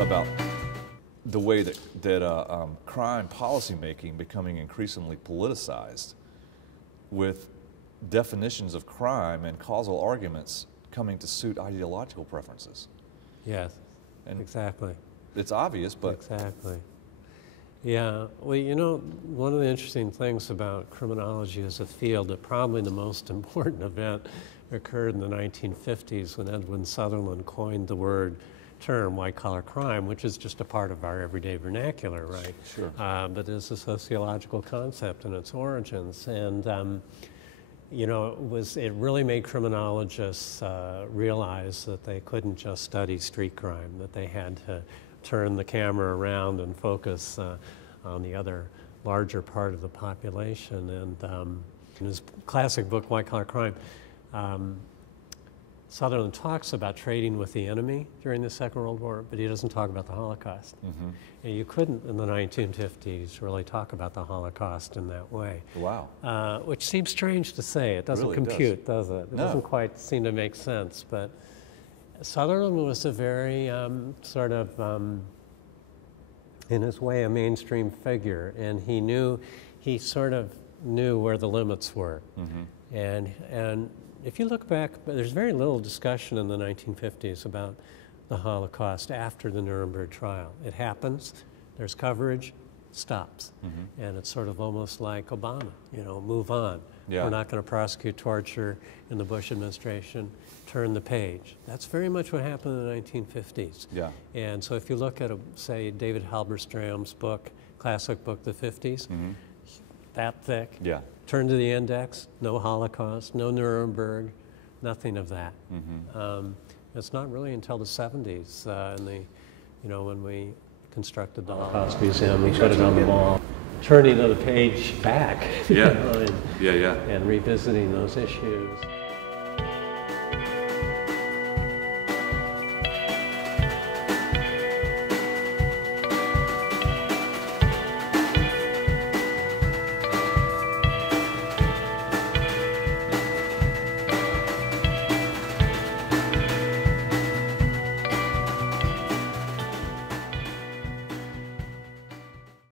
about the way that crime policymaking becoming increasingly politicized, with definitions of crime and causal arguments coming to suit ideological preferences. Yes, And exactly. It's obvious, but... Exactly. Yeah, well, you know, one of the interesting things about criminology as a field, that probably the most important event occurred in the 1950s when Edwin Sutherland coined the term white-collar crime, which is just a part of our everyday vernacular, right? Sure. But it's a sociological concept in its origins. And, you know, it really made criminologists realize that they couldn't just study street crime, that they had to turn the camera around and focus on the other larger part of the population. And in his classic book, White Collar Crime, Sutherland talks about trading with the enemy during the Second World War, but he doesn't talk about the Holocaust. Mm-hmm. And you couldn't, in the 1950s, really talk about the Holocaust in that way. Wow. Which seems strange to say. It doesn't really compute, does it? It No. doesn't quite seem to make sense. But Sutherland was a very sort of, in his way, a mainstream figure, and he sort of knew where the limits were. Mm-hmm. And if you look back, there's very little discussion in the 1950s about the Holocaust after the Nuremberg trial. It happens, there's coverage, stops. Mm-hmm. And it's sort of almost like Obama, you know, move on. Yeah. We're not going to prosecute torture in the Bush administration, turn the page. That's very much what happened in the 1950s. Yeah. And so if you look at, say, David Halberstam's book, classic book, The 50s, mm-hmm. that thick, yeah. Turn to the index, no Holocaust, no Nuremberg, nothing of that. Mm-hmm. It's not really until the 70s, when we constructed the Holocaust Museum, we put it on the wall, turning the page back, yeah. and revisiting those issues.